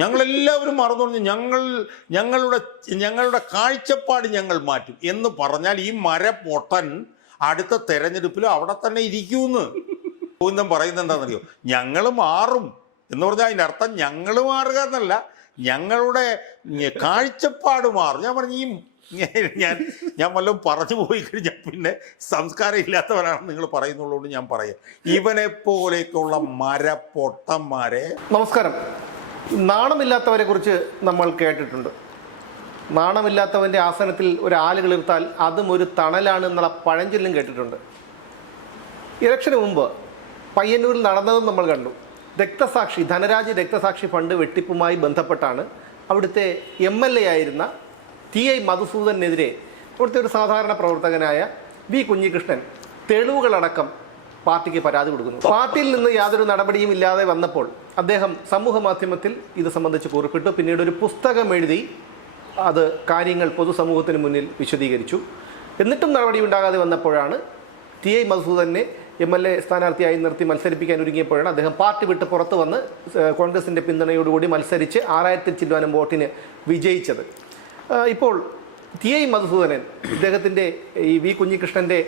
ഞങ്ങളെല്ലാവരും മറന്നു പറഞ്ഞു. ഞങ്ങളുടെ കാഴ്ചപ്പാട് ഞങ്ങൾ മാറ്റും എന്ന് പറഞ്ഞാൽ ഈ മരപ്പൊട്ടൻ അടുത്ത തെരഞ്ഞെടുപ്പിൽ അവിടെ തന്നെ ഇരിക്കൂന്ന് ഗോവിന്ദൻ പറയുന്നത് എന്താണെന്നറിയോ? ഞങ്ങൾ മാറും എന്ന് പറഞ്ഞാൽ അതിൻ്റെ അർത്ഥം ഞങ്ങൾ മാറുക എന്നല്ല, ഞങ്ങളുടെ കാഴ്ചപ്പാട് മാറും. ഞാൻ പറഞ്ഞു ഞാൻ വല്ലതും പറഞ്ഞു പോയി കഴിഞ്ഞാൽ പിന്നെ സംസ്കാരം ഇല്ലാത്തവരാണെന്ന് നിങ്ങൾ പറയുന്നുള്ളതുകൊണ്ട് ഞാൻ പറയാം. ഇവനെ പോലെയൊക്കെയുള്ള മരപ്പൊട്ടന്മാരെ. നമസ്കാരം. നാണമില്ലാത്തവരെ കുറിച്ച് നമ്മൾ കേട്ടിട്ടുണ്ട്. നാണമില്ലാത്തവൻ്റെ ആസനത്തിൽ ഒരാളുകളിർത്താൽ അതും ഒരു തണലാണ് എന്നുള്ള പഴഞ്ചൊല്ലും കേട്ടിട്ടുണ്ട്. ഇലക്ഷന് മുമ്പ് പയ്യന്നൂരിൽ നടന്നതും നമ്മൾ കണ്ടു. രക്തസാക്ഷി ധനരാജ് രക്തസാക്ഷി ഫണ്ട് വെട്ടിപ്പുമായി ബന്ധപ്പെട്ടാണ് അവിടുത്തെ MLA ആയിരുന്ന TI മധുസൂദനെതിരെ ഇവിടുത്തെ ഒരു സാധാരണ പ്രവർത്തകനായ V കുഞ്ഞികൃഷ്ണൻ തെളിവുകളടക്കം പാർട്ടിക്ക് പരാതി കൊടുക്കുന്നു. പാർട്ടിയിൽ നിന്ന് യാതൊരു നടപടിയും ഇല്ലാതെ വന്നപ്പോൾ അദ്ദേഹം സമൂഹ മാധ്യമത്തിൽ ഇത് സംബന്ധിച്ച് കുറിപ്പിട്ടു. പിന്നീട് ഒരു പുസ്തകം എഴുതി അത് കാര്യങ്ങൾ പൊതുസമൂഹത്തിന് മുന്നിൽ വിശദീകരിച്ചു. എന്നിട്ടും നടപടി ഉണ്ടാകാതെ വന്നപ്പോഴാണ് TI മധുസൂദനെ MLA സ്ഥാനാർത്ഥിയായി നിർത്തി മത്സരിപ്പിക്കാൻ ഒരുങ്ങിയപ്പോഴാണ് അദ്ദേഹം പാർട്ടി വിട്ട് പുറത്തു വന്ന് കോൺഗ്രസിൻ്റെ പിന്തുണയോടുകൂടി മത്സരിച്ച് 6000 ചില്ലുവാനും വോട്ടിന് വിജയിച്ചത്. ഇപ്പോൾ TI മധുസൂദനൻ ഇദ്ദേഹത്തിൻ്റെ ഈ V കുഞ്ഞികൃഷ്ണൻ്റെ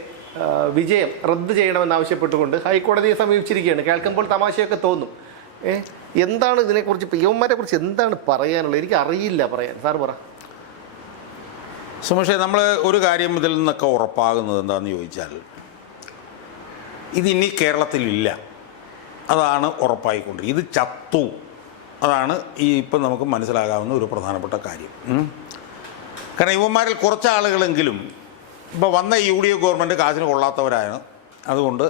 വിജയം റദ്ദ് ചെയ്യണമെന്നാവശ്യപ്പെട്ടുകൊണ്ട് ഹൈക്കോടതിയെ സമീപിച്ചിരിക്കുകയാണ്. കേൾക്കുമ്പോൾ തമാശയൊക്കെ തോന്നും. എന്താണ് ഇതിനെക്കുറിച്ച്, യുവന്മാരെ കുറിച്ച് എന്താണ് പറയാനുള്ളത്? എനിക്ക് അറിയില്ല പറയാൻ. സാർ പറ. സുമേഷേ, നമ്മൾ ഒരു കാര്യം ഇതിൽ നിന്നൊക്കെ ഉറപ്പാകുന്നത് എന്താണെന്ന് ചോദിച്ചാൽ, ഇതിനി കേരളത്തിലില്ല. അതാണ് ഉറപ്പായിക്കൊണ്ടിരിക്കുന്നത്. ഇത് ചത്തു. അതാണ് ഇപ്പം നമുക്ക് മനസ്സിലാകാവുന്ന ഒരു പ്രധാനപ്പെട്ട കാര്യം. കാരണം ഇവന്മാരിൽ കുറച്ച് ആളുകളെങ്കിലും ഇപ്പോൾ വന്ന UDF ഗവൺമെൻറ് കാശിന് കൊള്ളാത്തവരാണ്. അതുകൊണ്ട്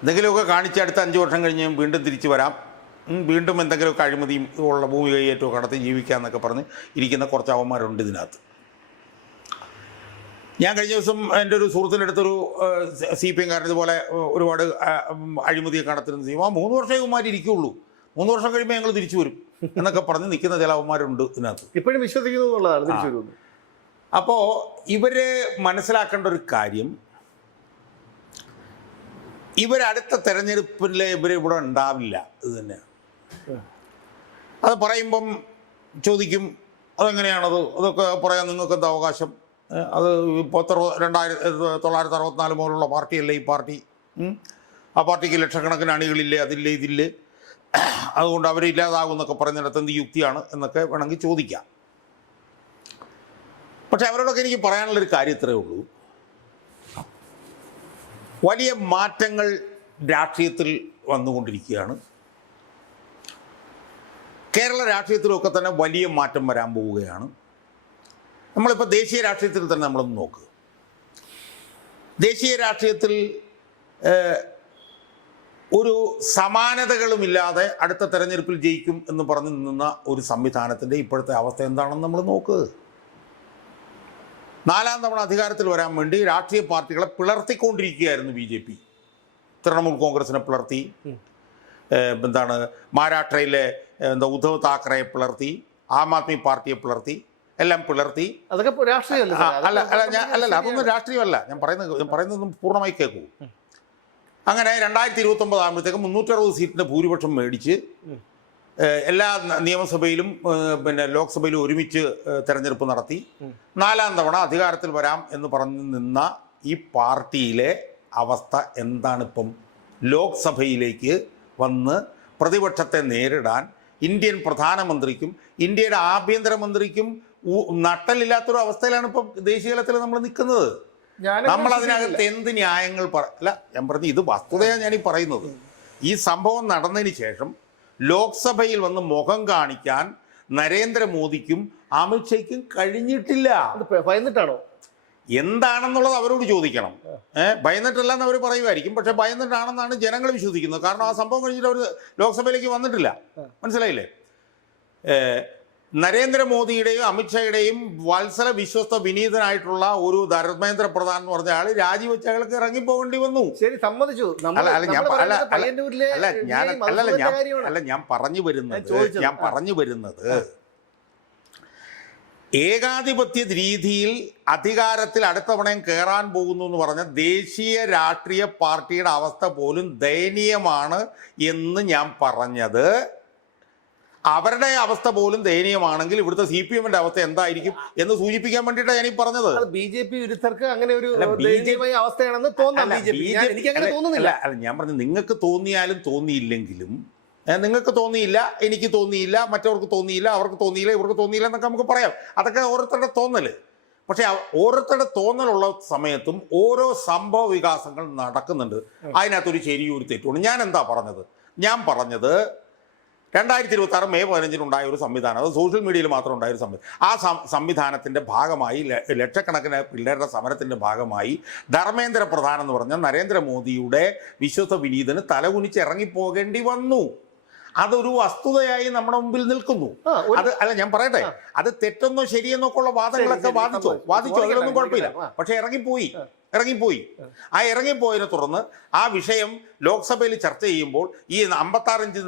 എന്തെങ്കിലുമൊക്കെ കാണിച്ച് അടുത്ത 5 വർഷം കഴിഞ്ഞ് വീണ്ടും തിരിച്ചു വരാം, വീണ്ടും എന്തെങ്കിലുമൊക്കെ അഴിമതിയും ഉള്ള ഭൂമി കൈയേറ്റവും നടത്തി ജീവിക്കാമെന്നൊക്കെ പറഞ്ഞ് ഇരിക്കുന്ന കുറച്ച് അവന്മാരുണ്ട് ഇതിനകത്ത്. ഞാൻ കഴിഞ്ഞ ദിവസം എൻ്റെ ഒരു സുഹൃത്തിൻ്റെ അടുത്തൊരു CPM കാരൻ ഇതുപോലെ ഒരുപാട് അഴിമതിയൊക്കെ നടത്തുന്ന ആ 3 വർഷമേ അവന്മാർ ഇരിക്കുകയുള്ളൂ, 3 വർഷം കഴിയുമ്പോൾ ഞങ്ങൾ തിരിച്ചു വരും എന്നൊക്കെ പറഞ്ഞ് നിൽക്കുന്ന ചില അവന്മാരുണ്ട് ഇതിനകത്ത്. ഇപ്പോഴും വിശ്വസിക്കുന്നു എന്നുള്ളതാണ് തിരിച്ചു വരുന്നത്. അപ്പോൾ ഇവർ മനസ്സിലാക്കേണ്ട ഒരു കാര്യം, ഇവരടുത്ത തെരഞ്ഞെടുപ്പിൽ ഇവിടെ ഉണ്ടാവില്ല. ഇത് തന്നെ അത് പറയുമ്പം ചോദിക്കും, അതെങ്ങനെയാണത്, അതൊക്കെ പറയാൻ നിങ്ങൾക്ക് എന്താ അവകാശം? അത് ഇപ്പോൾ 1964 മുതലുള്ള പാർട്ടിയല്ലേ ഈ പാർട്ടി? ആ പാർട്ടിക്ക് ലക്ഷക്കണക്കിന് അണികളില്ലേ, അതില്ലേ ഇതില്ലേ, അതുകൊണ്ട് അവരില്ലാതാകും എന്നൊക്കെ പറയുന്നിടത്ത് എന്ത് യുക്തിയാണ് എന്നൊക്കെ വേണമെങ്കിൽ ചോദിക്കാം. പക്ഷെ അവരോടൊക്കെ എനിക്ക് പറയാനുള്ളൊരു കാര്യം ഇത്രയേ ഉള്ളൂ. വലിയ മാറ്റങ്ങൾ രാഷ്ട്രീയത്തിൽ വന്നുകൊണ്ടിരിക്കുകയാണ്. കേരള രാഷ്ട്രീയത്തിലൊക്കെ തന്നെ വലിയ മാറ്റം വരാൻ പോവുകയാണ്. നമ്മളിപ്പോൾ ദേശീയ രാഷ്ട്രീയത്തിൽ തന്നെ നമ്മളൊന്ന് നോക്കുക. ദേശീയ രാഷ്ട്രീയത്തിൽ ഒരു സമാനതകളുമില്ലാതെ അടുത്ത തെരഞ്ഞെടുപ്പിൽ ജയിക്കും എന്ന് പറഞ്ഞ് നിന്ന ഒരു സംവിധാനത്തിൻ്റെ ഇപ്പോഴത്തെ അവസ്ഥ എന്താണെന്ന് നമ്മൾ നോക്കുക. 4ാം തവണ അധികാരത്തിൽ വരാൻ വേണ്ടി രാഷ്ട്രീയ പാർട്ടികളെ പിളർത്തിക്കൊണ്ടിരിക്കുകയായിരുന്നു BJP. തൃണമൂൽ കോൺഗ്രസിനെ പിളർത്തി, മഹാരാഷ്ട്രയിലെ ഉദ്ധവ് താക്കറയെ പിളർത്തി, ആം ആദ്മി പാർട്ടിയെ പിളർത്തി, എല്ലാം പിളർത്തി. അതൊക്കെ രാഷ്ട്രീയമല്ല. അല്ലല്ല, അതൊന്നും രാഷ്ട്രീയമല്ല. ഞാൻ പറയുന്നത് പൂർണ്ണമായി കേൾക്കൂ. അങ്ങനെ 2029 ആകുമ്പോഴത്തേക്കും 360 സീറ്റിൻ്റെ ഭൂരിപക്ഷം മേടിച്ച് എല്ലാ നിയമസഭയിലും ലോക്സഭയിലും ഒരുമിച്ച് തെരഞ്ഞെടുപ്പ് നടത്തി 4ാം തവണ അധികാരത്തിൽ വരാം എന്ന് പറഞ്ഞു നിന്ന ഈ പാർട്ടിയിലെ അവസ്ഥ എന്താണിപ്പം? ലോക്സഭയിലേക്ക് വന്ന് പ്രതിപക്ഷത്തെ നേരിടാൻ ഇന്ത്യൻ പ്രധാനമന്ത്രിക്കും ഇന്ത്യയുടെ ആഭ്യന്തരമന്ത്രിക്കും നട്ടലില്ലാത്തൊരു അവസ്ഥയിലാണ് ഇപ്പം ദേശീയ തലത്തിൽ നമ്മൾ നിൽക്കുന്നത്. നമ്മൾ അതിനകത്ത് എന്ത് ന്യായങ്ങൾ അല്ല, ഞാൻ പറഞ്ഞു ഇത് വസ്തുതയാണ് ഞാനീ പറയുന്നത്. ഈ സംഭവം നടന്നതിന് ശേഷം ലോക്സഭയിൽ വന്ന് മുഖം കാണിക്കാൻ നരേന്ദ്രമോദിക്കും അമിത്ഷയ്ക്കും കഴിഞ്ഞിട്ടില്ല. ഭയന്നിട്ടാണോ എന്താണെന്നുള്ളത് അവരോട് ചോദിക്കണം. ഭയന്നിട്ടില്ലെന്ന് അവർ പറയുമായിരിക്കും, പക്ഷെ ഭയന്നിട്ടാണെന്നാണ് ജനങ്ങൾ വിശ്വസിക്കുന്നത്. കാരണം ആ സംഭവം കഴിഞ്ഞിട്ട് അവർ ലോക്സഭയിലേക്ക് വന്നിട്ടില്ല. മനസ്സിലായില്ലേ? നരേന്ദ്രമോദിയുടെയും അമിത്ഷായുടെയും വത്സല വിശ്വസ്ത വിനീതനായിട്ടുള്ള ഒരു ധർമ്മേന്ദ്ര പ്രധാൻ എന്ന് പറഞ്ഞ ആള് രാജിവെച്ച അയാൾക്ക് ഇറങ്ങിപ്പോകേണ്ടി വന്നു. ശരി, സമ്മതിച്ചു. ഞാൻ പറഞ്ഞു വരുന്നത് ഏകാധിപത്യ രീതിയിൽ അധികാരത്തിൽ അടുത്ത തവണയും കയറാൻ പോകുന്നു എന്ന് പറഞ്ഞ ദേശീയ രാഷ്ട്രീയ പാർട്ടിയുടെ അവസ്ഥ പോലും ദയനീയമാണ് എന്ന് ഞാൻ പറഞ്ഞത് അവരുടെ അവസ്ഥ പോലും ദയനീയമാണെങ്കിൽ ഇവിടുത്തെ CPM-ന്റെ അവസ്ഥ എന്തായിരിക്കും എന്ന് സൂചിപ്പിക്കാൻ വേണ്ടിയിട്ടാണ് ഞാൻ ഈ പറഞ്ഞത്. BJP വിരുദ്ധർക്ക് അങ്ങനെ ഒരു ദയനീയമായ അവസ്ഥയാണെന്ന് തോന്നാം. എനിക്ക് അങ്ങനെ തോന്നുന്നില്ല. അല്ല, ഞാൻ പറഞ്ഞു നിങ്ങൾക്ക് തോന്നിയാലും തോന്നിയില്ലെങ്കിലും, നിങ്ങൾക്ക് തോന്നിയില്ല, എനിക്ക് തോന്നിയില്ല, മറ്റവർക്ക് തോന്നിയില്ല, അവർക്ക് തോന്നിയില്ല, ഇവർക്ക് തോന്നിയില്ല എന്നൊക്കെ നമുക്ക് പറയാം. അതൊക്കെ ഓരോരുത്തരുടെ തോന്നല്. പക്ഷെ ഓരോരുത്തരുടെ തോന്നലുള്ള സമയത്തും ഓരോ സംഭവ വികാസങ്ങൾ നടക്കുന്നുണ്ട്. അതിനകത്തൊരു ശരിയും ഒരു തെറ്റുമാണ്. ഞാൻ എന്താ പറഞ്ഞത്? ഞാൻ പറഞ്ഞത് 2026 മെയ് 15 ഉണ്ടായ ഒരു സംവിധാനം, അത് സോഷ്യൽ മീഡിയയിൽ മാത്രം ഉണ്ടായ ഒരു സംവിധാനം. ആ സംവിധാനത്തിൻ്റെ ഭാഗമായി ലക്ഷക്കണക്കിന് പിള്ളേരുടെ സമരത്തിൻ്റെ ഭാഗമായി ധർമ്മേന്ദ്ര പ്രധാൻ എന്ന് പറഞ്ഞ നരേന്ദ്രമോദിയുടെ വിശ്വസ്ത വിനീതന് തലകുനിച്ച് ഇറങ്ങിപ്പോകേണ്ടി വന്നു. അതൊരു വസ്തുതയായി നമ്മുടെ മുമ്പിൽ നിൽക്കുന്നു. അത് അല്ല, ഞാൻ പറയട്ടെ, അത് തെറ്റെന്നോ ശരിയെന്നൊക്കെ ഉള്ള വാദങ്ങളൊക്കെ വാദിച്ചോ, അതിലൊന്നും കുഴപ്പമില്ല. പക്ഷെ ഇറങ്ങിപ്പോയി. ആ ഇറങ്ങിപ്പോയതിനെ തുടർന്ന് ആ വിഷയം ലോക്സഭയിൽ ചർച്ച ചെയ്യുമ്പോൾ ഈ 56 ഇഞ്ച്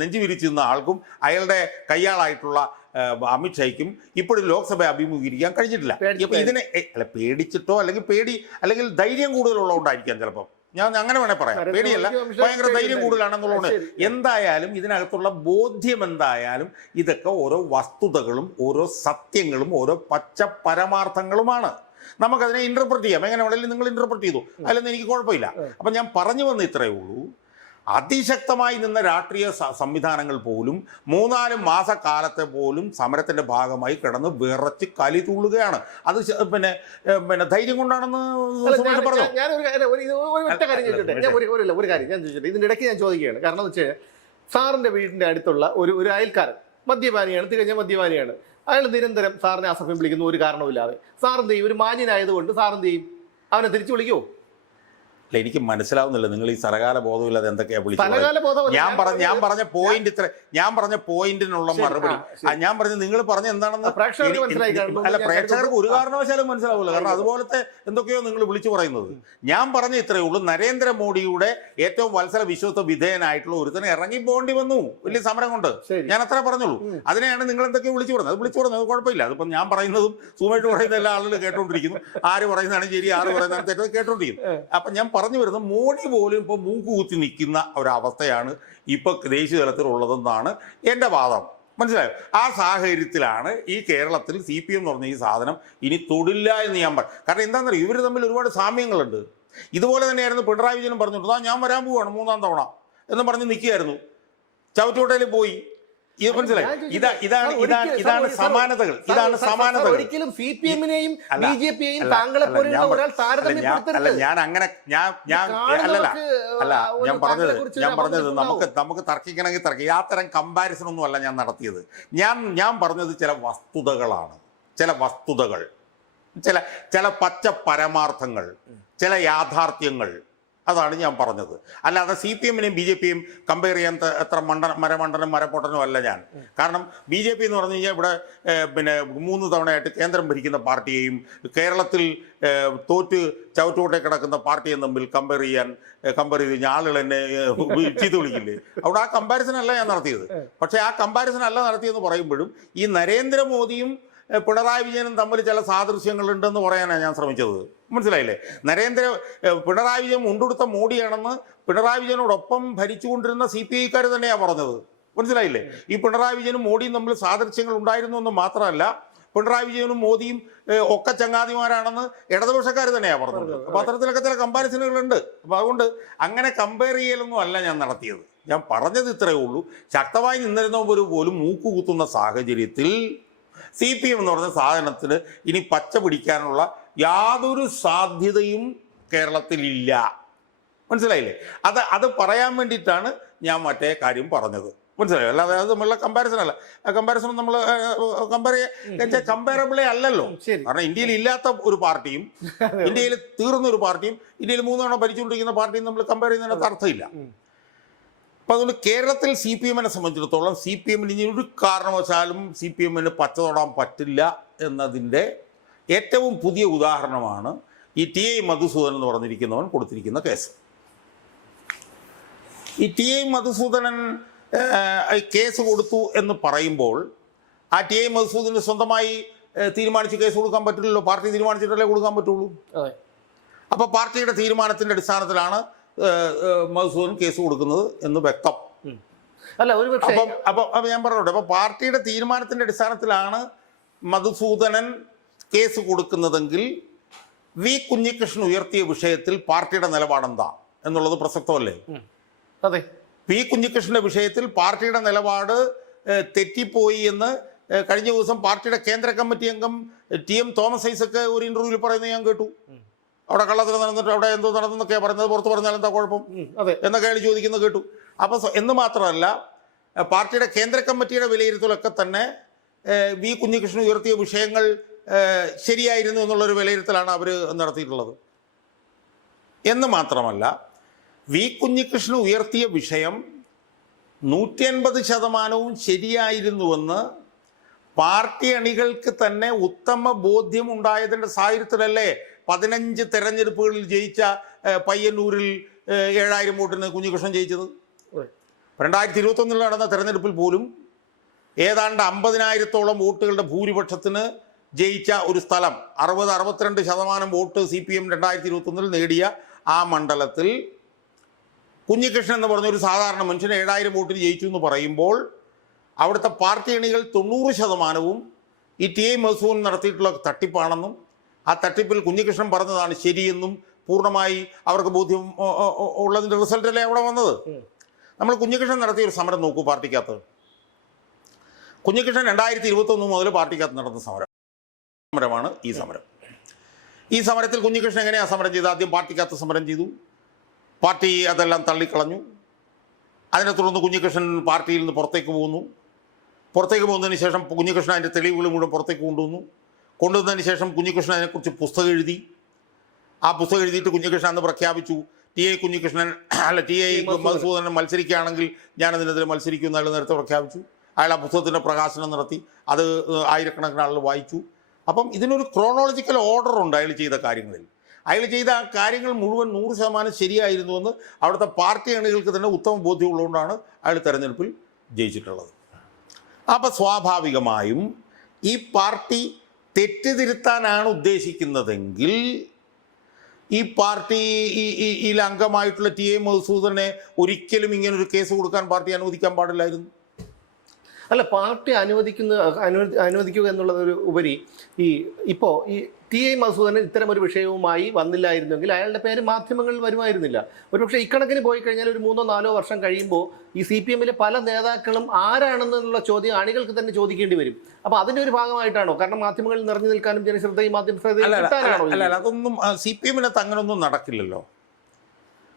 നെഞ്ചു വിരിച്ചിരുന്ന ആൾക്കും അയാളുടെ കയ്യാളായിട്ടുള്ള അമിത്ഷായ്ക്കും ഇപ്പോഴും ലോക്സഭ അഭിമുഖീകരിക്കാൻ കഴിഞ്ഞിട്ടില്ല. ഇപ്പൊ ഇതിനെ അല്ല പേടിച്ചിട്ടോ അല്ലെങ്കിൽ ധൈര്യം കൂടുതലുള്ളതുകൊണ്ടായിരിക്കാം ചിലപ്പോൾ. ഞാൻ അങ്ങനെ വേണേൽ പറയാം. പേടിയല്ല, ഭയങ്കര ധൈര്യം കൂടുതലാണെന്നുള്ളത്. എന്തായാലും ഇതിനകത്തുള്ള ബോധ്യം എന്തായാലും ഇതൊക്കെ ഓരോ വസ്തുതകളും ഓരോ സത്യങ്ങളും ഓരോ പച്ച പരമാർത്ഥങ്ങളുമാണ്. നമുക്കതിനെ ഇന്റർപ്രറ്റ് ചെയ്യാം. എങ്ങനെ വേണമെങ്കിലും നിങ്ങൾ ഇന്റർപ്രറ്റ് ചെയ്തു, അതിലൊന്നും എനിക്ക് കുഴപ്പമില്ല. അപ്പം ഞാൻ പറഞ്ഞു വന്ന ഇത്രയേ ഉള്ളൂ. അതിശക്തമായി നിന്ന രാഷ്ട്രീയ സംവിധാനങ്ങൾ പോലും 3-4 മാസക്കാലത്തെ പോലും സമരത്തിന്റെ ഭാഗമായി കിടന്ന് വിറച്ച് കലി തുള്ളുകയാണ്. അത് പിന്നെ ധൈര്യം കൊണ്ടാണെന്ന് പറഞ്ഞു. ഒരു കാര്യം ഞാൻ ചോദിച്ചിട്ട് ഇതിന്റെ ഇടയ്ക്ക് ഞാൻ ചോദിക്കുകയാണ്. കാരണം എന്ന് വെച്ചാൽ സാറിന്റെ വീടിന്റെ അടുത്തുള്ള ഒരു അയൽക്കാരൻ മദ്യപാനിയാണ്, തികഞ്ഞ മദ്യപാനിയാണ്. അയാൾ നിരന്തരം സാറിനെ അസഭ്യം വിളിക്കുന്ന ഒരു കാരണവുമില്ലാതെ. സാറെന്ത് ചെയ്യും? ഒരു മാന്യനായതുകൊണ്ട് സാറെന്ത് ചെയ്യും? അവനെ തിരിച്ചു വിളിക്കുമോ? അല്ല, എനിക്ക് മനസ്സിലാവുന്നില്ല നിങ്ങൾ ഈ സരകാല ബോധമില്ലാതെ എന്തൊക്കെയാ വിളിച്ചത്. ഞാൻ പറഞ്ഞ പോയിന്റിനുള്ള മറുപടി ഞാൻ പറഞ്ഞു. നിങ്ങൾ പറഞ്ഞ എന്താണെന്ന് അല്ല, പ്രേക്ഷകർക്ക് ഒരു കാരണവശാലും മനസ്സിലാവില്ല. കാരണം അതുപോലത്തെ എന്തൊക്കെയോ നിങ്ങൾ വിളിച്ചു പറയുന്നത്. ഞാൻ പറഞ്ഞ ഇത്രയേ ഉള്ളൂ. നരേന്ദ്രമോദിയുടെ ഏറ്റവും വത്സല വിശ്വസ്ത വിധേയനായിട്ടുള്ള ഒരുത്തനെ ഇറങ്ങി പോകേണ്ടി വന്നു വലിയ സമരം കൊണ്ട്. ഞാൻ അത്ര പറഞ്ഞുള്ളൂ. അതിനെയാണ് നിങ്ങൾ എന്തൊക്കെയോ വിളിച്ചു പറഞ്ഞത്. അത് വിളിച്ചു പറഞ്ഞത് കുഴപ്പമില്ല. അതിപ്പം ഞാൻ പറയുന്നതും സുമേഷ് പറയുന്ന എല്ലാ ആളുകളും കേട്ടോണ്ടിരിക്കുന്നു. ആര് പറയുന്നതാണ് ശരി, ആര് പറയുന്നതാണ് തെറ്റത് കേട്ടോണ്ടിരിക്കുന്നു. അപ്പം ഞാൻ പറഞ്ഞു വരുന്നത് മോഡി പോലും ഇപ്പോൾ മൂക്കുകുത്തി നിൽക്കുന്ന ഒരവസ്ഥയാണ് ഇപ്പോൾ ദേശീയ തലത്തിലുള്ളതെന്നാണ് എൻ്റെ വാദം. മനസ്സിലായോ? ആ സാഹചര്യത്തിലാണ് ഈ കേരളത്തിൽ CPM എന്ന് പറഞ്ഞ ഈ സാധനം ഇനി തൊടില്ല എന്ന് ഞാൻ പറയും. കാരണം എന്താണെന്നറിയോ, ഇവർ തമ്മിൽ ഒരുപാട് സാമ്യങ്ങളുണ്ട്. ഇതുപോലെ തന്നെയായിരുന്നു പിണറായി വിജയനും പറഞ്ഞിട്ടുണ്ട്, ഞാൻ വരാൻ പോവുകയാണ് 3-ാം തവണ എന്ന് പറഞ്ഞ് നിൽക്കുകയായിരുന്നു. ചവറ്റുകോട്ടയിൽ പോയി. ഇത് മനസ്സിലായി? ഇതാണ് സമാനതകൾ. ഒരിക്കലും CPM-നെയും BJP-യെയും താങ്കളെ പോലെയുള്ള ഒരാൾ താരതമ്യപ്പെടുത്തരുത്. ഞാൻ പറഞ്ഞത് നമുക്ക് തർക്കിക്കണമെങ്കിൽ തർക്കിക്കാം. ആ തരം കമ്പാരിസൺ ഒന്നും അല്ല ഞാൻ നടത്തിയത്. ഞാൻ പറഞ്ഞത് ചില വസ്തുതകളാണ്. ചില പച്ച പരമാർത്ഥങ്ങൾ, ചില യാഥാർത്ഥ്യങ്ങൾ. അതാണ് ഞാൻ പറഞ്ഞത്. അല്ലാതെ CPM-നെയും BJP-യും കമ്പയർ ചെയ്യാൻ എത്ര മരപ്പൊട്ടനും അല്ല ഞാൻ. കാരണം BJP എന്ന് പറഞ്ഞു കഴിഞ്ഞാൽ ഇവിടെ 3 തവണയായിട്ട് കേന്ദ്രം ഭരിക്കുന്ന പാർട്ടിയെയും കേരളത്തിൽ തോറ്റ് ചവറ്റുകൊട്ടേ കിടക്കുന്ന പാർട്ടിയും തമ്മിൽ കമ്പയർ ചെയ്ത് ആളുകൾ എന്നെ ചീത്ത വിളിക്കില്ലേ? അവിടെ ആ കമ്പാരിസൺ അല്ല ഞാൻ നടത്തിയത്. പക്ഷേ ആ കമ്പാരിസൺ അല്ല നടത്തിയെന്ന് പറയുമ്പോഴും ഈ നരേന്ദ്രമോദിയും പിണറായി വിജയനും തമ്മിൽ ചില സാദൃശ്യങ്ങളുണ്ടെന്ന് പറയാനാണ് ഞാൻ ശ്രമിച്ചത്. മനസ്സിലായില്ലേ? പിണറായി വിജയൻ മുണ്ടെടുത്ത മോഡിയാണെന്ന് പിണറായി വിജയനോടൊപ്പം ഭരിച്ചുകൊണ്ടിരുന്ന CPI-ക്കാർ തന്നെയാണ് പറഞ്ഞത്. മനസ്സിലായില്ലേ? ഈ പിണറായി വിജയനും മോഡിയും തമ്മിൽ സാദൃശ്യങ്ങൾ ഉണ്ടായിരുന്നു എന്ന് മാത്രമല്ല, പിണറായി വിജയനും മോദിയും ഒക്കെ ചങ്ങാതിമാരാണെന്ന് ഇടതുപക്ഷക്കാർ തന്നെയാണ് പറഞ്ഞത്. അപ്പോൾ അത്തരത്തിലൊക്കെ ചില കമ്പാരിസണുകളുണ്ട്. അപ്പോൾ അതുകൊണ്ട് അങ്ങനെ കമ്പയർ ചെയ്യലൊന്നും അല്ല ഞാൻ നടത്തിയത്. ഞാൻ പറഞ്ഞത് ഇത്രയേ ഉള്ളൂ. ശക്തമായി നിന്നിരുന്നവർ പോലും മൂക്കുകുത്തുന്ന സാഹചര്യത്തിൽ CPM എന്ന് പറഞ്ഞ സാധനത്തിന് ഇനി പച്ച പിടിക്കാനുള്ള യാതൊരു സാധ്യതയും കേരളത്തിലില്ല. മനസ്സിലായില്ലേ? അത് പറയാൻ വേണ്ടിയിട്ടാണ് ഞാൻ മറ്റേ കാര്യം പറഞ്ഞത്. മനസ്സിലായോ? അല്ലാതെ അത് നമ്മളുടെ കമ്പാരിസൺ അല്ല. കമ്പാരിസൺ നമ്മൾ കമ്പയറബിളേ അല്ലല്ലോ. കാരണം ഇന്ത്യയിൽ ഇല്ലാത്ത ഒരു പാർട്ടിയും ഇന്ത്യയിൽ തീർന്ന ഒരു പാർട്ടിയും ഇന്ത്യയിൽ 3 തവണ ഭരിച്ചുകൊണ്ടിരിക്കുന്ന പാർട്ടിയും നമ്മൾ കമ്പയർ ചെയ്യുന്നതിനകത്ത് അർത്ഥമില്ല. അപ്പം അതുകൊണ്ട് കേരളത്തിൽ CPM-നെ സംബന്ധിച്ചിടത്തോളം CPM-ന് ഇനി ഒരു കാരണവശാലും CPM-ന് പച്ച തൊടാൻ പറ്റില്ല എന്നതിൻ്റെ ഏറ്റവും പുതിയ ഉദാഹരണമാണ് ഈ TI മധുസൂദനൻ എന്ന് പറഞ്ഞിരിക്കുന്നവൻ കൊടുത്തിരിക്കുന്ന കേസ്. ഈ TI മധുസൂദനൻ കേസ് കൊടുത്തു എന്ന് പറയുമ്പോൾ ആ TI മധുസൂദനന് സ്വന്തമായി തീരുമാനിച്ച് കേസ് കൊടുക്കാൻ പറ്റില്ലല്ലോ. പാർട്ടി തീരുമാനിച്ചിട്ടല്ലേ കൊടുക്കാൻ പറ്റുള്ളൂ. അപ്പോൾ പാർട്ടിയുടെ തീരുമാനത്തിൻ്റെ അടിസ്ഥാനത്തിലാണ് മധുസൂദനൻ കേസ് കൊടുക്കുന്നത് എന്ന് വ്യക്തം. അല്ല ഒരു പക്ഷേ അപ്പം ഞാൻ പറഞ്ഞോട്ടെ, അപ്പോൾ പാർട്ടിയുടെ തീരുമാനത്തിൻ്റെ അടിസ്ഥാനത്തിലാണ് മധുസൂദനൻ കേസ് കൊടുക്കുന്നതെങ്കിൽ വി കുഞ്ഞികൃഷ്ണൻ ഉയർത്തിയ വിഷയത്തിൽ പാർട്ടിയുടെ നിലപാടെന്താ എന്നുള്ളത് പ്രസക്തമല്ലേ? അതെ, പി കുഞ്ഞികൃഷ്ണന്റെ വിഷയത്തിൽ പാർട്ടിയുടെ നിലപാട് തെറ്റിപ്പോയി എന്ന് കഴിഞ്ഞ ദിവസം പാർട്ടിയുടെ കേന്ദ്ര കമ്മിറ്റി അംഗം TM തോമസ് ഐസക്ക് ഒരു ഇന്റർവ്യൂവിൽ പറയുന്നത് ഞാൻ കേട്ടു. അവിടെ കള്ളത്തിന് നടന്നിട്ട് അവിടെ എന്തോ നടന്നെന്നൊക്കെയാണ് പറയുന്നത്, പുറത്ത് പറഞ്ഞാൽ എന്താ കുഴപ്പം എന്നൊക്കെ അയാൾ ചോദിക്കുന്നത് കേട്ടു. അപ്പോൾ എന്ന് മാത്രമല്ല, പാർട്ടിയുടെ കേന്ദ്ര കമ്മിറ്റിയുടെ വിലയിരുത്തലൊക്കെ തന്നെ വി കുഞ്ഞികൃഷ്ണൻ ഉയർത്തിയ വിഷയങ്ങൾ ശരിയായിരുന്നു എന്നുള്ളൊരു വിലയിരുത്തലാണ് അവർ നടത്തിയിട്ടുള്ളത്. എന്ന് മാത്രമല്ല, വി കുഞ്ഞികൃഷ്ണൻ ഉയർത്തിയ വിഷയം 150% ശരിയായിരുന്നുവെന്ന് പാർട്ടി അണികൾക്ക് തന്നെ ഉത്തമ ബോധ്യം ഉണ്ടായതിൻ്റെ സാഹചര്യത്തിലല്ലേ 15 തെരഞ്ഞെടുപ്പുകളിൽ ജയിച്ച പയ്യന്നൂരിൽ 7000 വോട്ടിന് കുഞ്ഞികൃഷ്ണൻ ജയിച്ചത്. 2021 നടന്ന തെരഞ്ഞെടുപ്പിൽ പോലും ഏതാണ്ട് 50,000-ഓളം വോട്ടുകളുടെ ഭൂരിപക്ഷത്തിന് ജയിച്ച ഒരു സ്ഥലം, 62% വോട്ട് CPM 2021 നേടിയ ആ മണ്ഡലത്തിൽ കുഞ്ഞികൃഷ്ണൻ എന്ന് പറഞ്ഞ ഒരു സാധാരണ മനുഷ്യന് 7000 വോട്ടിന് ജയിച്ചു എന്ന് പറയുമ്പോൾ അവിടുത്തെ പാർട്ടി അണികൾ 90%വും ഈ TI മധുസൂദനൻ നടത്തിയിട്ടുള്ള തട്ടിപ്പാണെന്നും ആ തട്ടിപ്പിൽ കുഞ്ഞികൃഷ്ണൻ പറഞ്ഞതാണ് ശരിയെന്നും പൂർണ്ണമായി അവർക്ക് ബോധ്യം ഉള്ളതിൻ്റെ റിസൾട്ടല്ലേ അവിടെ വന്നത്. നമ്മൾ കുഞ്ഞികൃഷ്ണൻ നടത്തിയ ഒരു സമരം നോക്കൂ. പാർട്ടിക്കകത്ത് കുഞ്ഞികൃഷ്ണൻ 2021 മുതൽ പാർട്ടിക്കകത്ത് നടന്ന സമരമാണ് ഈ സമരം. ഈ സമരത്തിൽ കുഞ്ഞികൃഷ്ണൻ എങ്ങനെയാണ് സമരം ചെയ്തത്? ആദ്യം പാർട്ടിക്കകത്ത് സമരം ചെയ്തു, പാർട്ടി അതെല്ലാം തള്ളിക്കളഞ്ഞു. അതിനെ തുടർന്ന് കുഞ്ഞികൃഷ്ണൻ പാർട്ടിയിൽ നിന്ന് പുറത്തേക്ക് പോകുന്നതിന് ശേഷം കുഞ്ഞികൃഷ്ണൻ അതിൻ്റെ തെളിവുകൾ മുഴുവൻ പുറത്തേക്ക് കൊണ്ടുവന്നതിന് ശേഷം കുഞ്ഞികൃഷ്ണൻ അതിനെക്കുറിച്ച് പുസ്തകം എഴുതി. ആ പുസ്തകം എഴുതിയിട്ട് കുഞ്ഞികൃഷ്ണൻ അന്ന് പ്രഖ്യാപിച്ചു, TI മധുസൂദനൻ മത്സരിക്കുകയാണെങ്കിൽ ഞാനതിനെതിരെ മത്സരിക്കുമെന്ന് അയാൾ നേരത്തെ പ്രഖ്യാപിച്ചു. അയാൾ ആ പുസ്തകത്തിൻ്റെ പ്രകാശനം നടത്തി, അത് ആയിരക്കണക്കിന് ആളുകൾ വായിച്ചു. അപ്പം ഇതിനൊരു ക്രോണോളജിക്കൽ ഓർഡർ ഉണ്ട് അയാൾ ചെയ്ത കാര്യങ്ങളിൽ. അയാൾ ചെയ്ത ആ കാര്യങ്ങൾ മുഴുവൻ 100% ശരിയായിരുന്നുവെന്ന് അവിടുത്തെ പാർട്ടി അണികൾക്ക് തന്നെ ഉത്തമ ബോധ്യമുള്ളതുകൊണ്ടാണ് അയാൾ തെരഞ്ഞെടുപ്പിൽ ജയിച്ചിട്ടുള്ളത്. അപ്പോൾ സ്വാഭാവികമായും ഈ പാർട്ടി തെറ്റുതിരുത്താനാണ് ഉദ്ദേശിക്കുന്നതെങ്കിൽ ഈ പാർട്ടിയിൽ അംഗമായിട്ടുള്ള TI മധുസൂദനെ ഒരിക്കലും ഇങ്ങനൊരു കേസ് കൊടുക്കാൻ പാർട്ടി അനുവദിക്കാൻ പാടില്ലായിരുന്നു. അല്ല, പാർട്ടി അനുവദിക്കുക എന്നുള്ളതൊരു ഉപരി ഇപ്പോൾ ഈ TI മധുസൂദനൻ ഇത്തരം ഒരു വിഷയവുമായി വന്നില്ലായിരുന്നെങ്കിൽ അയാളുടെ പേര് മാധ്യമങ്ങളിൽ വരുമായിരുന്നില്ല. ഒരുപക്ഷെ ഇക്കണക്കിന് പോയി കഴിഞ്ഞാൽ ഒരു 3-4 വർഷം കഴിയുമ്പോൾ ഈ CPM-ലെ പല നേതാക്കളും ആരാണെന്നുള്ള ചോദ്യം അണികൾക്ക് തന്നെ ചോദിക്കേണ്ടി വരും. അപ്പോൾ അതിൻ്റെ ഒരു ഭാഗമായിട്ടാണോ? കാരണം മാധ്യമങ്ങളിൽ നിറഞ്ഞു നിൽക്കാനും ജനശ്രദ്ധയും മാധ്യമശ്രദ്ധയും കിട്ടാനാണോ? അല്ല, അതൊന്നും CPM-നകത്ത് അങ്ങനൊന്നും നടക്കില്ലല്ലോ.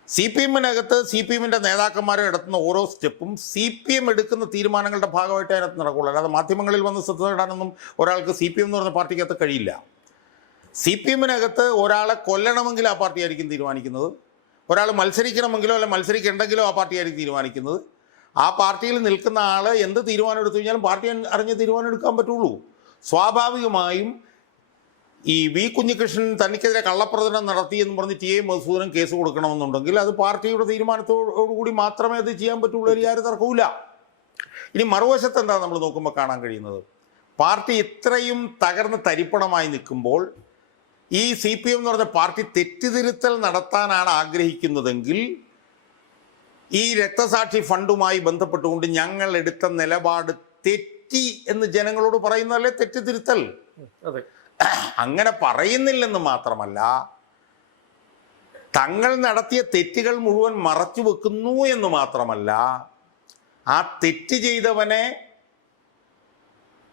CPM-നകത്ത് CPM-ന്റെ നേതാക്കന്മാരെ എടുത്തുന്ന ഓരോ സ്റ്റെപ്പും CPM എടുക്കുന്ന തീരുമാനങ്ങളുടെ ഭാഗമായിട്ട് അതിനകത്ത് നടക്കുള്ളൂ. അല്ലാതെ മാധ്യമങ്ങളിൽ വന്ന് ശ്രദ്ധ നേടാനൊന്നും ഒരാൾക്ക് CPM എന്ന് പറഞ്ഞ പാർട്ടിക്കകത്ത് കഴിയില്ല. CPM-നകത്ത് ഒരാളെ കൊല്ലണമെങ്കിൽ ആ പാർട്ടിയായിരിക്കും തീരുമാനിക്കുന്നത്, ഒരാൾ മത്സരിക്കണമെങ്കിലോ അല്ല മത്സരിക്കേണ്ടെങ്കിലോ ആ പാർട്ടിയായിരിക്കും തീരുമാനിക്കുന്നത്. ആ പാർട്ടിയിൽ നിൽക്കുന്ന ആൾ എന്ത് തീരുമാനം എടുത്തു കഴിഞ്ഞാലും പാർട്ടി അറിഞ്ഞ് തീരുമാനം എടുക്കാൻ പറ്റുള്ളൂ. സ്വാഭാവികമായും ഈ വി കുഞ്ഞികൃഷ്ണൻ തനിക്കെതിരെ കള്ളപ്രചരണം നടത്തി എന്ന് പറഞ്ഞ് TI മധുസൂദനൻ കേസ് കൊടുക്കണമെന്നുണ്ടെങ്കിൽ അത് പാർട്ടിയുടെ തീരുമാനത്തോടുകൂടി മാത്രമേ അത് ചെയ്യാൻ പറ്റുള്ളൂ. ആരും തർക്കമില്ല. ഇനി മറുവശത്ത് എന്താ നമ്മൾ നോക്കുമ്പോൾ കാണാൻ കഴിയുന്നത്? പാർട്ടി ഇത്രയും തകർന്ന് തരിപ്പണമായി നിൽക്കുമ്പോൾ ഈ CPM എന്ന് പറഞ്ഞ പാർട്ടി തെറ്റുതിരുത്തൽ നടത്താനാണ് ആഗ്രഹിക്കുന്നതെങ്കിൽ ഈ രക്തസാക്ഷി ഫണ്ടുമായി ബന്ധപ്പെട്ടുകൊണ്ട് ഞങ്ങൾ എടുത്ത നിലപാട് തെറ്റി എന്ന് ജനങ്ങളോട് പറയുന്നതല്ലേ തെറ്റുതിരുത്തൽ? അങ്ങനെ പറയുന്നില്ലെന്ന് മാത്രമല്ല, തങ്ങൾ നടത്തിയ തെറ്റുകൾ മുഴുവൻ മറച്ചു വെക്കുന്നു എന്ന് മാത്രമല്ല, ആ തെറ്റ് ചെയ്തവനെ,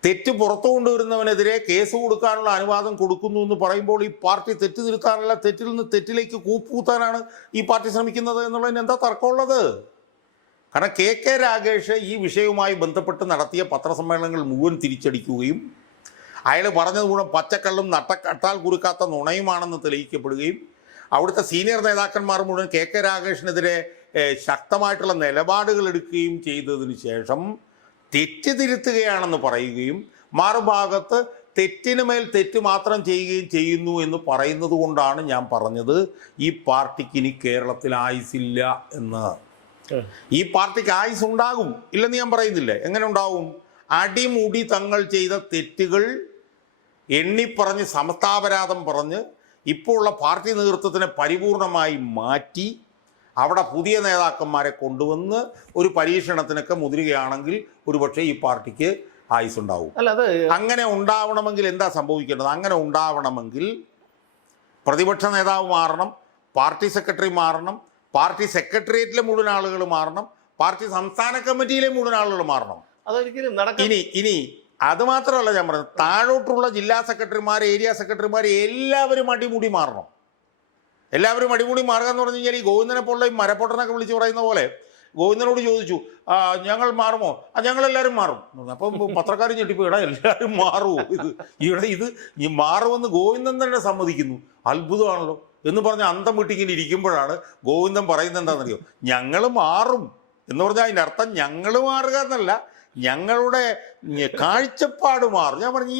തെറ്റ് പുറത്തു കൊണ്ടുവരുന്നവനെതിരെ കേസ് കൊടുക്കാനുള്ള അനുവാദം കൊടുക്കുന്നു എന്ന് പറയുമ്പോൾ ഈ പാർട്ടി തെറ്റ് തിരുത്താനുള്ള, തെറ്റിൽ നിന്ന് തെറ്റിലേക്ക് കൂപ്പുകുത്താനാണ് ഈ പാർട്ടി ശ്രമിക്കുന്നത് എന്നുള്ളതിന് എന്താ തർക്കമുള്ളത്? കാരണം KK രാഗേഷ് ഈ വിഷയവുമായി ബന്ധപ്പെട്ട് നടത്തിയ പത്രസമ്മേളനങ്ങൾ മുഴുവൻ തിരിച്ചടിക്കുകയും അയാൾ പറഞ്ഞത് മുഴുവൻ പച്ചക്കള്ളും നട്ടക്കട്ടാൽ കുറുക്കാത്ത നുണയുമാണെന്ന് തെളിയിക്കപ്പെടുകയും അവിടുത്തെ സീനിയർ നേതാക്കന്മാർ മുഴുവൻ KK രാഗേഷിനെതിരെ ശക്തമായിട്ടുള്ള നിലപാടുകൾ എടുക്കുകയും ചെയ്തതിന് ശേഷം തെറ്റ് തിരുത്തുകയാണെന്ന് പറയുകയും മറുഭാഗത്ത് തെറ്റിന് മേൽ തെറ്റ് മാത്രം ചെയ്യുകയും ചെയ്യുന്നു എന്ന് പറയുന്നത് കൊണ്ടാണ് ഞാൻ പറഞ്ഞത് ഈ പാർട്ടിക്ക് ഇനി കേരളത്തിൽ ആയുസില്ല എന്ന്. ഈ പാർട്ടിക്ക് ആയുസ് ഉണ്ടാകും, ഇല്ലെന്ന് ഞാൻ പറയുന്നില്ല. എങ്ങനെ ഉണ്ടാവും? അടിമുടി തങ്ങൾ ചെയ്ത തെറ്റുകൾ എണ്ണിപ്പറഞ്ഞ് സമസ്താപരാധം പറഞ്ഞ് ഇപ്പോൾ ഉള്ള പാർട്ടി നേതൃത്വത്തിനെ പരിപൂർണമായി മാറ്റി അവിടെ പുതിയ നേതാക്കന്മാരെ കൊണ്ടുവന്ന് ഒരു പരീക്ഷണത്തിനൊക്കെ മുതിരുകയാണെങ്കിൽ ഒരുപക്ഷെ ഈ പാർട്ടിക്ക് ആയുസ്സുണ്ടാവും. അല്ല, അത് അങ്ങനെ ഉണ്ടാവണമെങ്കിൽ എന്താ സംഭവിക്കേണ്ടത്? അങ്ങനെ ഉണ്ടാവണമെങ്കിൽ പ്രതിപക്ഷ നേതാവ് മാറണം, പാർട്ടി സെക്രട്ടറി മാറണം, പാർട്ടി സെക്രട്ടേറിയറ്റിലെ മുഴുവൻ ആളുകൾ മാറണം, പാർട്ടി സംസ്ഥാന കമ്മിറ്റിയിലെ മുഴുവൻ ആളുകൾ മാറണം. അതൊരിക്കലും നടക്കും. ഇനി അത് മാത്രമല്ല ഞാൻ പറഞ്ഞത്, താഴോട്ടുള്ള ജില്ലാ സെക്രട്ടറിമാർ, ഏരിയ സെക്രട്ടറിമാർ എല്ലാവരും അടിമുടി മാറണം. എല്ലാവരും അടിമുടി മാറുക എന്ന് പറഞ്ഞു കഴിഞ്ഞാൽ ഈ ഗോവിന്ദനെ പോലുള്ള ഈ മരപ്പൊട്ടനൊക്കെ വിളിച്ച് പറയുന്ന പോലെ ഗോവിന്ദനോട് ചോദിച്ചു, ഞങ്ങൾ മാറുമോ? ഞങ്ങളെല്ലാവരും മാറും. അപ്പം പത്രക്കാർ ഞെട്ടിപ്പോ, ഇടാ എല്ലാവരും മാറുമോ? ഇത് ഈ മാറുമെന്ന് ഗോവിന്ദൻ തന്നെ സമ്മതിക്കുന്നു. അത്ഭുതമാണല്ലോ എന്ന് പറഞ്ഞ് അന്തം വിട്ടിങ്ങനെ ഇരിക്കുമ്പോഴാണ് ഗോവിന്ദൻ പറയുന്നത് എന്താണെന്നറിയോ? ഞങ്ങൾ മാറും എന്ന് പറഞ്ഞാൽ അതിൻ്റെ അർത്ഥം ഞങ്ങൾ മാറുക എന്നല്ല, ഞങ്ങളുടെ കാഴ്ചപ്പാട് മാറും. ഞാൻ പറഞ്ഞു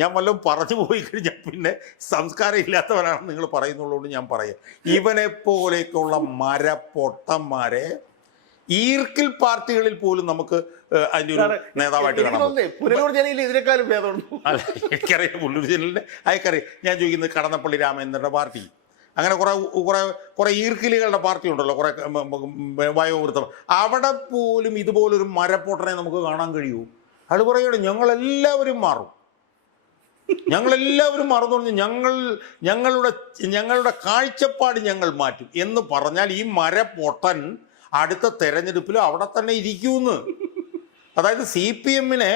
ഞാൻ വല്ലതും പറഞ്ഞു പോയി കഴിഞ്ഞാൽ പിന്നെ സംസ്കാരം ഇല്ലാത്തവരാണെന്ന് നിങ്ങൾ പറയുന്നുള്ളതുകൊണ്ട് ഞാൻ പറയാം, ഇവനെ പോലെയൊക്കെയുള്ള മരപ്പൊട്ടന്മാരെ ഈർക്കിൽ പാർട്ടികളിൽ പോലും നമുക്ക് അതിൻ്റെ ഒരു നേതാവായിട്ട് കാണാം. ഇതിനേക്കാളും ഭേദമുണ്ട്. അല്ല, എനിക്കറിയാം പുല്ലൂർ ജനലിൻ്റെ അയക്കറിയാം. ഞാൻ ചോദിക്കുന്നത് കടന്നപ്പള്ളി രാമചന്ദ്രൻ്റെ പാർട്ടി, അങ്ങനെ കുറെ ഈർക്കിലുകളുടെ പാർട്ടി ഉണ്ടല്ലോ, കുറെ വയോവൃത്തം, അവിടെ പോലും ഇതുപോലൊരു മരപ്പൊട്ടനെ നമുക്ക് കാണാൻ കഴിയൂ. അത് പറയുകയാണ് ഞങ്ങളെല്ലാവരും മാറും, ഞങ്ങളെല്ലാവരും മാറുന്നു പറഞ്ഞ് ഞങ്ങളുടെ കാഴ്ചപ്പാട് ഞങ്ങൾ മാറ്റും എന്ന് പറഞ്ഞാൽ ഈ മരപ്പൊട്ടൻ അടുത്ത തെരഞ്ഞെടുപ്പിൽ അവിടെ തന്നെ ഇരിക്കുമെന്ന്. അതായത് CPM-നെ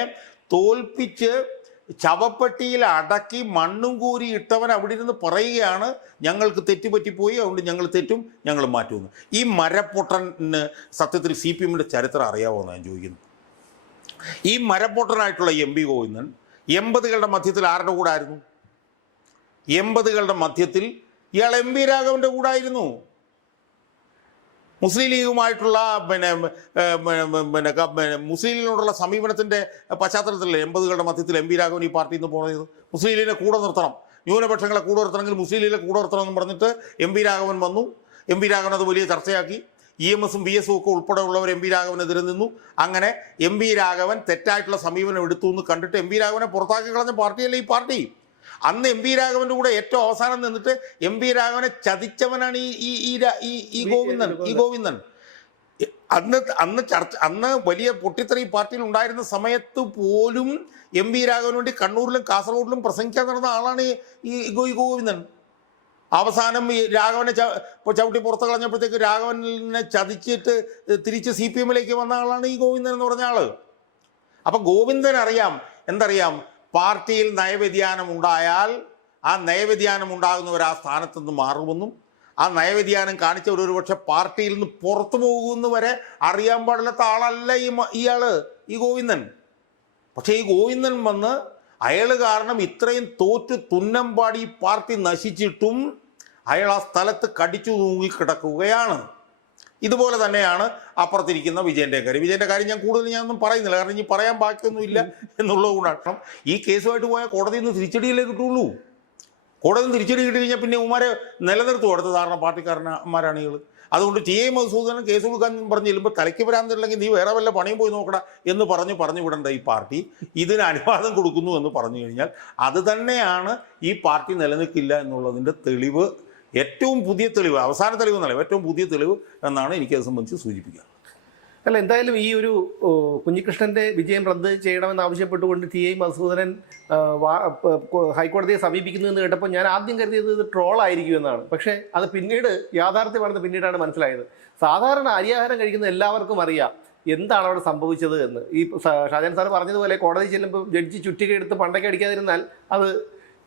തോൽപ്പിച്ച് ശവപ്പെട്ടിയിൽ അടക്കി മണ്ണും കൂരി ഇട്ടവൻ അവിടെ ഇരുന്ന് പറയുകയാണ് ഞങ്ങൾക്ക് തെറ്റുപറ്റിപ്പോയി, അതുകൊണ്ട് ഞങ്ങൾ തെറ്റും, ഞങ്ങൾ മാറ്റുമെന്ന്. ഈ മരപ്പൊട്ടന് സത്യത്തിൽ CPM-ന്റെ ചരിത്രം അറിയാമോ എന്ന് ഞാൻ ചോദിക്കുന്നു. ഈ മരപ്പൊട്ടനായിട്ടുള്ള MP ഗോവിന്ദൻ 80കളുടെ മധ്യത്തിൽ ആരുടെ കൂടെ ആയിരുന്നു? 80കളുടെ മധ്യത്തിൽ ഇയാൾ MP രാഘവൻ്റെ കൂടെ ആയിരുന്നു. മുസ്ലിം ലീഗുമായിട്ടുള്ള മുസ്ലിം ലീഗിനോടുള്ള സമീപനത്തിൻ്റെ പശ്ചാത്തലത്തിലല്ലേ 80കളുടെ മധ്യത്തിൽ MP രാഘവൻ ഈ പാർട്ടിയിൽ നിന്ന് പോകുന്നത്? മുസ്ലിം ലീഗിനെ കൂടെ നിർത്തണം, ന്യൂനപക്ഷങ്ങളെ കൂടെ നിർത്തണമെങ്കിൽ മുസ്ലിം ലീഗിനെ കൂടെ നിർത്തണം എന്ന് പറഞ്ഞിട്ട് MP രാഘവൻ വന്നു. MP രാഘവൻ അത് വലിയ ചർച്ചയാക്കി. EMS-ഉം BS-ഉം ഒക്കെ ഉൾപ്പെടെയുള്ളവർ MP രാഘവനെതിരെ നിന്നു. അങ്ങനെ MP രാഘവൻ തെറ്റായിട്ടുള്ള സമീപനം എടുത്തു എന്ന് കണ്ടിട്ട് MP രാഘവനെ പുറത്താക്കി കളഞ്ഞ പാർട്ടിയല്ലേ ഈ പാർട്ടി. അന്ന് MP രാഘവൻ്റെ കൂടെ ഏറ്റവും അവസാനം നിന്നിട്ട് MP രാഘവനെ ചതിച്ചവനാണ് ഈ ഗോവിന്ദൻ. അന്ന് വലിയ പൊട്ടിത്തെറി പാർട്ടിയിൽ ഉണ്ടായിരുന്ന സമയത്ത് പോലും MP രാഘവന് വേണ്ടി കണ്ണൂരിലും കാസർഗോഡിലും പ്രസംഗിക്കാൻ നടന്ന ആളാണ് ഈ ഗോവിന്ദൻ. അവസാനം ഈ രാഘവനെ ചവിട്ടി പുറത്ത് കളഞ്ഞപ്പോഴത്തേക്ക് രാഘവനെ ചതിച്ചിട്ട് തിരിച്ച് CPM-ലേക്ക് വന്ന ആളാണ് ഈ ഗോവിന്ദൻ എന്ന് പറഞ്ഞ ആള്. അപ്പം ഗോവിന്ദൻ അറിയാം, എന്തറിയാം, പാർട്ടിയിൽ നയവ്യതിയാനം ഉണ്ടായാൽ ആ നയവ്യതിയാനം ഉണ്ടാകുന്നവർ ആ സ്ഥാനത്ത് നിന്ന് മാറുമെന്നും ആ നയവ്യതിയാനം കാണിച്ചവർ ഒരു പക്ഷെ പാർട്ടിയിൽ നിന്ന് പുറത്തു പോകുമെന്ന് വരെ അറിയാൻ പാടില്ലാത്ത ആളല്ല ഈ ഗോവിന്ദൻ. പക്ഷേ ഈ ഗോവിന്ദൻ വന്ന് അയാൾ കാരണം ഇത്രയും തോറ്റ് തുന്നമ്പാടി പാർട്ടി നശിച്ചിട്ടും അയാൾ ആ സ്ഥലത്ത് കടിച്ചു തൂങ്ങിക്കിടക്കുകയാണ്. ഇതുപോലെ തന്നെയാണ് അപ്പുറത്തിരിക്കുന്ന വിജയൻ്റെ കാര്യം. ഞാൻ ഞാനൊന്നും പറയുന്നില്ല, കാരണം ഇനി പറയാൻ ബാക്കിയൊന്നും ഇല്ല എന്നുള്ളത് കൊണ്ടാണ്. ഈ കേസുമായിട്ട് പോയാൽ കോടതിയിൽ നിന്ന് തിരിച്ചടിയിലേ കിട്ടുള്ളൂ. കോടതിയിൽ നിന്ന് തിരിച്ചടി കിട്ടി കഴിഞ്ഞാൽ പിന്നെ ഉമാരെ നിലനിർത്തും അടുത്ത ധാരണ പാർട്ടിക്കാരന്മാരാണ് ഇയാൾ. അതുകൊണ്ട് TA മധുസൂദനൻ കേസ് കൊടുക്കാൻ പറഞ്ഞു ചെല്ലുമ്പോൾ തലയ്ക്ക് വരാന്നില്ലെങ്കിൽ നീ വേറെ വല്ല പണിയും പോയി നോക്കടാ എന്ന് പറഞ്ഞു വിടേണ്ട ഈ പാർട്ടി ഇതിന് അനുവാദം കൊടുക്കുന്നു എന്ന് പറഞ്ഞു കഴിഞ്ഞാൽ അത് തന്നെയാണ് ഈ പാർട്ടി നിലനിൽക്കില്ല എന്നുള്ളതിൻ്റെ തെളിവ്. ഏറ്റവും പുതിയ തെളിവ്, അവസാന തെളിവ് എന്നല്ല, ഏറ്റവും പുതിയ തെളിവ് എന്നാണ് എനിക്കത് സംബന്ധിച്ച് സൂചിപ്പിക്കുക. അല്ല, എന്തായാലും ഈ ഒരു കുഞ്ഞികൃഷ്ണൻ്റെ വിജയം റദ്ദ് ചെയ്യണമെന്ന് ആവശ്യപ്പെട്ടുകൊണ്ട് TA മധുസൂദനൻ ഹൈക്കോടതിയെ സമീപിക്കുന്നു എന്ന് കേട്ടപ്പോൾ ഞാൻ ആദ്യം കരുതിയത് ഇത് ട്രോളായിരിക്കുമെന്നാണ്. പക്ഷേ അത് പിന്നീട് യാഥാർത്ഥ്യമാണെന്ന് പിന്നീടാണ് മനസ്സിലായത്. സാധാരണ അരിയാഹാരം കഴിക്കുന്ന എല്ലാവർക്കും അറിയാം എന്താണ് അവിടെ സംഭവിച്ചത് എന്ന്. ഈ ഷാജാൻ സാർ പറഞ്ഞതുപോലെ കോടതി ചെല്ലുമ്പോൾ ജഡ്ജി ചുറ്റികയെടുത്ത് പണ്ടൊക്കെ അടിക്കാതിരുന്നാൽ അത്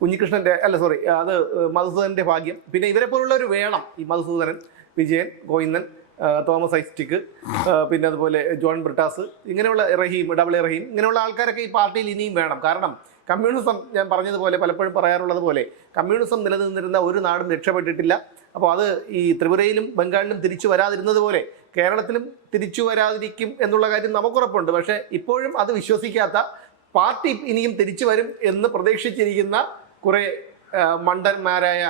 കുഞ്ഞികൃഷ്ണൻ്റെ അത് മധുസൂദനൻ്റെ ഭാഗ്യം. പിന്നെ ഇവരെ പോലുള്ളവർ വേണം, ഈ മധുസൂദനൻ, വിജയൻ, ഗോവിന്ദൻ, തോമസ് ഐസ്റ്റിക്ക്, പിന്നെ അതുപോലെ ജോൺ ബ്രിട്ടാസ്, ഇങ്ങനെയുള്ള റഹീം, ഡബിൾ എ റഹീം, ഇങ്ങനെയുള്ള ആൾക്കാരൊക്കെ ഈ പാർട്ടിയിൽ ഇനിയും വേണം. കാരണം കമ്മ്യൂണിസം, ഞാൻ പറഞ്ഞതുപോലെ പലപ്പോഴും പറയാറുള്ളത് പോലെ, കമ്മ്യൂണിസം നിലനിന്നിരുന്ന ഒരു നാടും രക്ഷപ്പെട്ടിട്ടില്ല. അപ്പോൾ അത് ഈ ത്രിപുരയിലും ബംഗാളിലും തിരിച്ചു വരാതിരുന്നത് പോലെ കേരളത്തിലും തിരിച്ചു വരാതിരിക്കും എന്നുള്ള കാര്യം നമുക്കുറപ്പുണ്ട്. പക്ഷേ ഇപ്പോഴും അത് വിശ്വസിക്കാത്ത, പാർട്ടി ഇനിയും തിരിച്ചു വരും എന്ന് പ്രതീക്ഷിച്ചിരിക്കുന്ന കുറേ മണ്ടന്മാരായ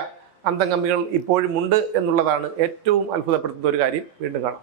അന്തംഗമ്മികൾ ഇപ്പോഴും ഉണ്ട് എന്നുള്ളതാണ് ഏറ്റവും അത്ഭുതപ്പെടുത്തുന്ന ഒരു കാര്യം. വീണ്ടും കാണാം.